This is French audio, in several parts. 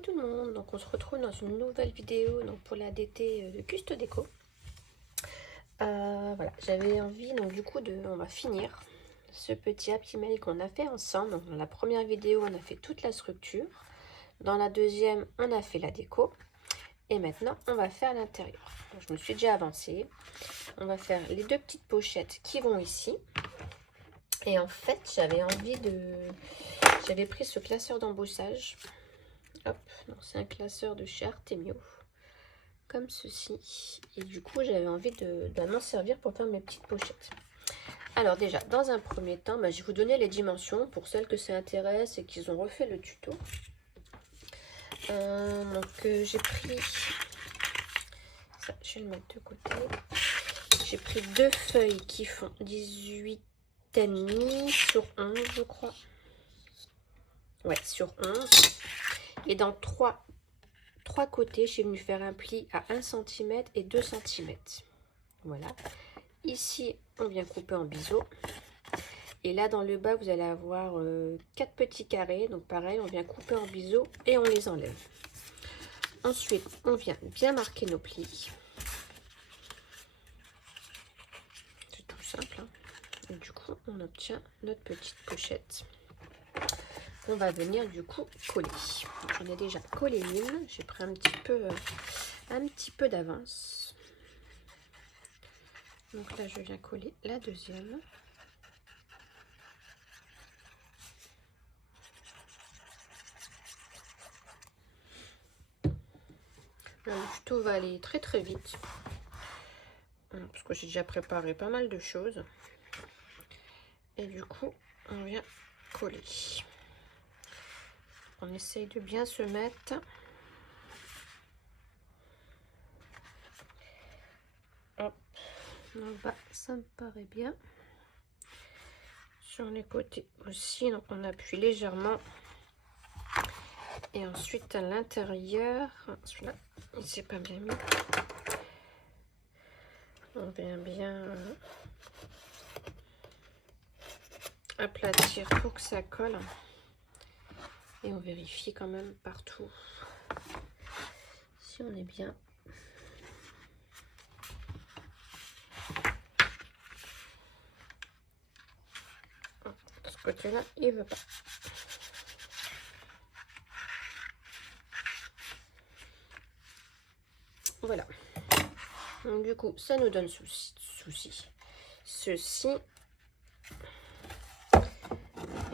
Coucou tout le monde, donc on se retrouve dans une nouvelle vidéo donc pour la DT de Custo Déco. Voilà, j'avais envie donc du coup on va finir ce petit Happy Mail qu'on a fait ensemble. Donc, dans la première vidéo on a fait toute la structure, dans la deuxième on a fait la déco et maintenant on va faire l'intérieur. Je me suis déjà avancée, on va faire les deux petites pochettes qui vont ici. Et en fait j'avais pris ce classeur d'embossage. Hop, c'est un classeur de chez Artemio, comme ceci. Et du coup, j'avais envie de m'en servir pour faire mes petites pochettes. Alors déjà, dans un premier temps, je vais vous donner les dimensions pour celles que ça intéresse et qu'ils ont refait le tuto. J'ai pris, ça, je vais le mettre de côté. J'ai pris deux feuilles qui font 18,5 sur 11, je crois. Ouais, sur 11. Et dans trois côtés, je suis venue faire un pli à 1 cm et 2 cm. Voilà. Ici, on vient couper en biseau. Et là, dans le bas, vous allez avoir 4 petits carrés. Donc pareil, on vient couper en biseau et on les enlève. Ensuite, on vient bien marquer nos plis. C'est tout simple, hein. Et du coup, on obtient notre petite pochette. On va venir du coup coller. J'en ai déjà collé une, j'ai pris un petit peu d'avance. Donc là je viens coller la deuxième. Le tuto va aller très très vite parce que j'ai déjà préparé pas mal de choses. Et du coup on vient coller. On essaye de bien se mettre. Hop, en bas, ça me paraît bien. Sur les côtés aussi, donc on appuie légèrement. Et ensuite à l'intérieur, celui-là, il s'est pas bien mis. On vient bien aplatir pour que ça colle. Et on vérifie quand même partout si on est bien. De ce côté-là, il veut pas. Voilà. Donc du coup, ça nous donne ceci.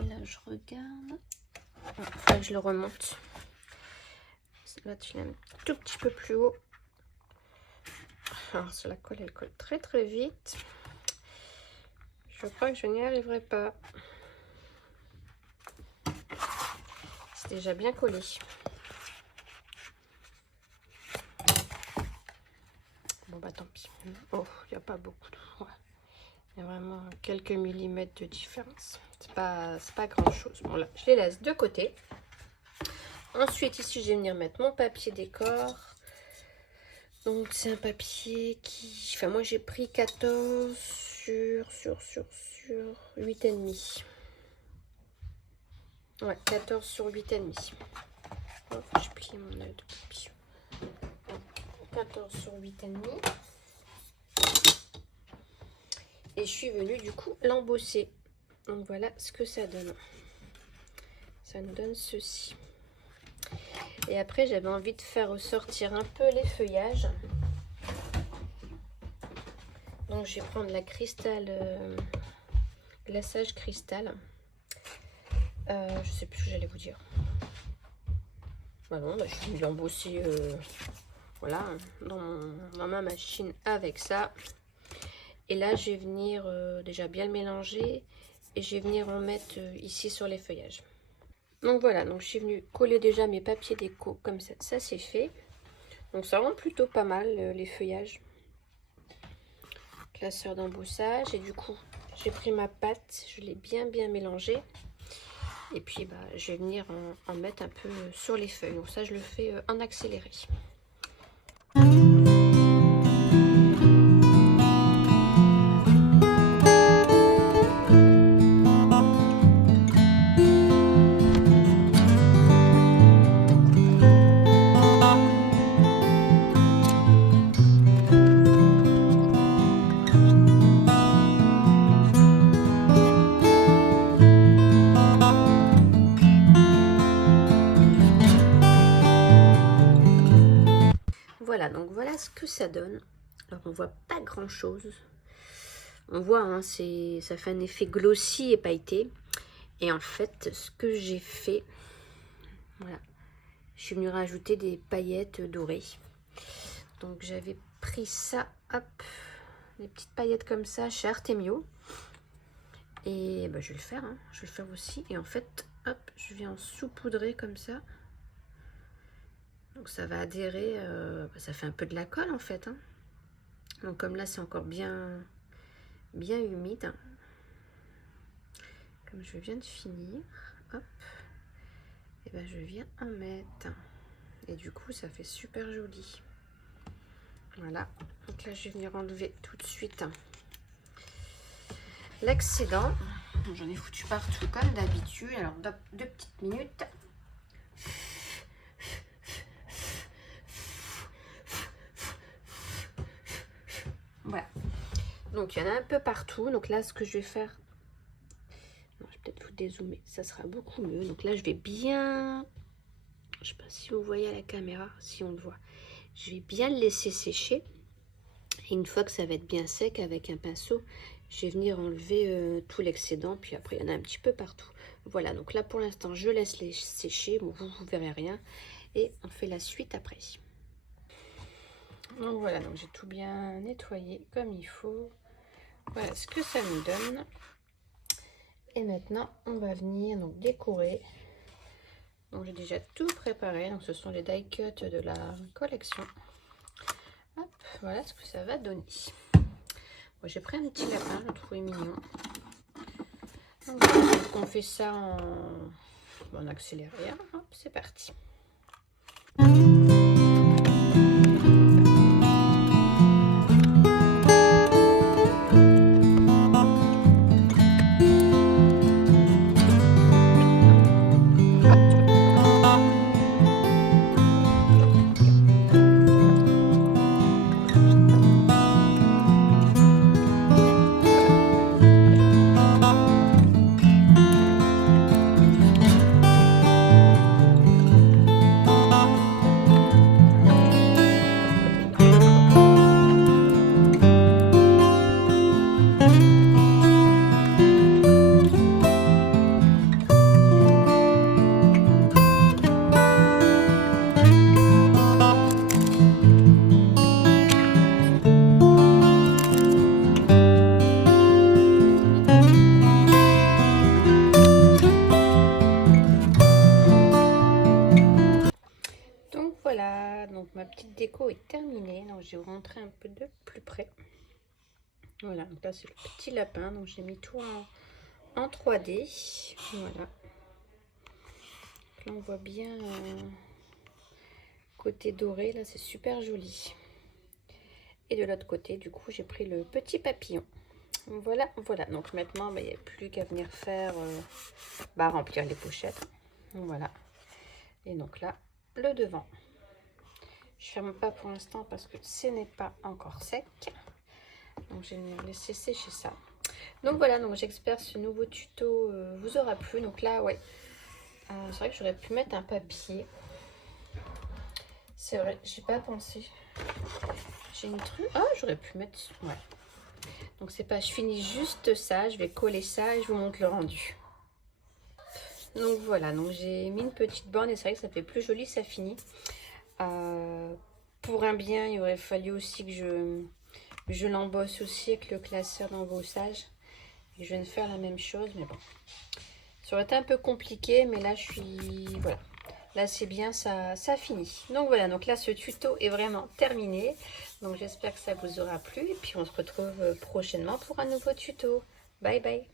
Et là, je regarde. Enfin, je le remonte. Là, tu l'as un tout petit peu plus haut. Alors, sur la colle, elle colle très très vite. Je crois que je n'y arriverai pas. C'est déjà bien collé. Bon, bah tant pis. Oh, il n'y a pas beaucoup de... Ouais. Il y a vraiment quelques millimètres de différence. C'est pas grand chose. Bon, là, je les laisse de côté. Ensuite, ici, je vais venir mettre mon papier décor. Donc, c'est un papier qui... Enfin, moi, j'ai pris 14 sur 8,5. Ouais, 14 sur 8,5. Oh, je plie mon œil de papier. 14 sur 8,5. Et je suis venue, du coup, l'embosser. Donc, voilà ce que ça donne. Ça nous donne ceci. Et après, j'avais envie de faire ressortir un peu les feuillages. Donc, je vais prendre la cristal, glaçage cristal. Je sais plus ce que j'allais vous dire. Bah non, je suis l'embosser voilà, dans ma machine avec ça. Et là, je vais venir déjà bien le mélanger. Et je vais venir en mettre ici sur les feuillages. Donc voilà, donc je suis venue coller déjà mes papiers déco comme ça, ça c'est fait. Donc ça rend plutôt pas mal les feuillages. Classeur d'embossage et du coup j'ai pris ma pâte, je l'ai bien mélangée. Et puis je vais venir en mettre un peu sur les feuilles. Donc ça je le fais en accéléré. voilà, donc voilà ce que ça donne. Alors on voit pas grand chose. On voit, hein, ça fait un effet glossy et pailleté. Et en fait, ce que j'ai fait, voilà, je suis venue rajouter des paillettes dorées. Donc j'avais pris ça, hop, des petites paillettes comme ça chez Artemio. Et bah, je vais le faire, hein, je vais le faire aussi. Et en fait, hop, je viens en saupoudrer comme ça. Donc ça va adhérer, ça fait un peu de la colle en fait. Hein. Donc comme là c'est encore bien humide. Comme je viens de finir, hop, et ben je viens en mettre. Et du coup ça fait super joli. Voilà, donc là je vais venir enlever tout de suite l'excédent. J'en ai foutu partout comme d'habitude. Alors deux petites minutes. Voilà. Donc il y en a un peu partout. Donc là ce que je vais faire, non, je vais peut-être vous dézoomer, ça sera beaucoup mieux. Donc là je vais bien, je sais pas si vous voyez à la caméra, si on le voit, je vais bien le laisser sécher. Et une fois que ça va être bien sec, avec un pinceau, je vais venir enlever tout l'excédent. Puis après, il y en a un petit peu partout. Voilà, donc là, pour l'instant, je laisse les sécher. Bon, vous ne verrez rien. Et on fait la suite après. Donc voilà, donc j'ai tout bien nettoyé comme il faut. Voilà ce que ça nous donne. Et maintenant, on va venir donc décorer. Donc j'ai déjà tout préparé. Donc ce sont les die cuts de la collection. Hop, voilà ce que ça va donner. Bon, j'ai pris un petit lapin, je le trouvais mignon. Donc, on fait ça en accéléré. Hop, c'est parti. Voilà, donc ma petite déco est terminée. Donc j'ai rentré un peu de plus près. Voilà, donc là c'est le petit lapin. Donc j'ai mis tout en 3D. Voilà. Donc là on voit bien côté doré, là c'est super joli. Et de l'autre côté, du coup, j'ai pris le petit papillon. Voilà, voilà. Donc maintenant, il n'y a plus qu'à venir faire, remplir les pochettes. Voilà. Et donc là, le devant. Je ferme pas pour l'instant parce que ce n'est pas encore sec. Donc je vais venir laisser sécher ça. Donc voilà, donc j'espère que ce nouveau tuto vous aura plu. Donc là, ouais, c'est vrai que j'aurais pu mettre un papier. C'est vrai, j'ai pas pensé. J'ai une truc. Ah, j'aurais pu mettre. Ouais. Donc c'est pas. Je finis juste ça. Je vais coller ça et je vous montre le rendu. Donc voilà. Donc j'ai mis une petite borne et c'est vrai que ça fait plus joli. Ça finit. Pour un bien, il aurait fallu aussi que je l'embosse aussi avec le classeur d'embossage. Et je viens de faire la même chose, mais bon. Ça aurait été un peu compliqué, mais là je suis. Voilà. Là c'est bien, ça finit. Donc voilà, donc là ce tuto est vraiment terminé. Donc j'espère que ça vous aura plu. Et puis on se retrouve prochainement pour un nouveau tuto. Bye bye.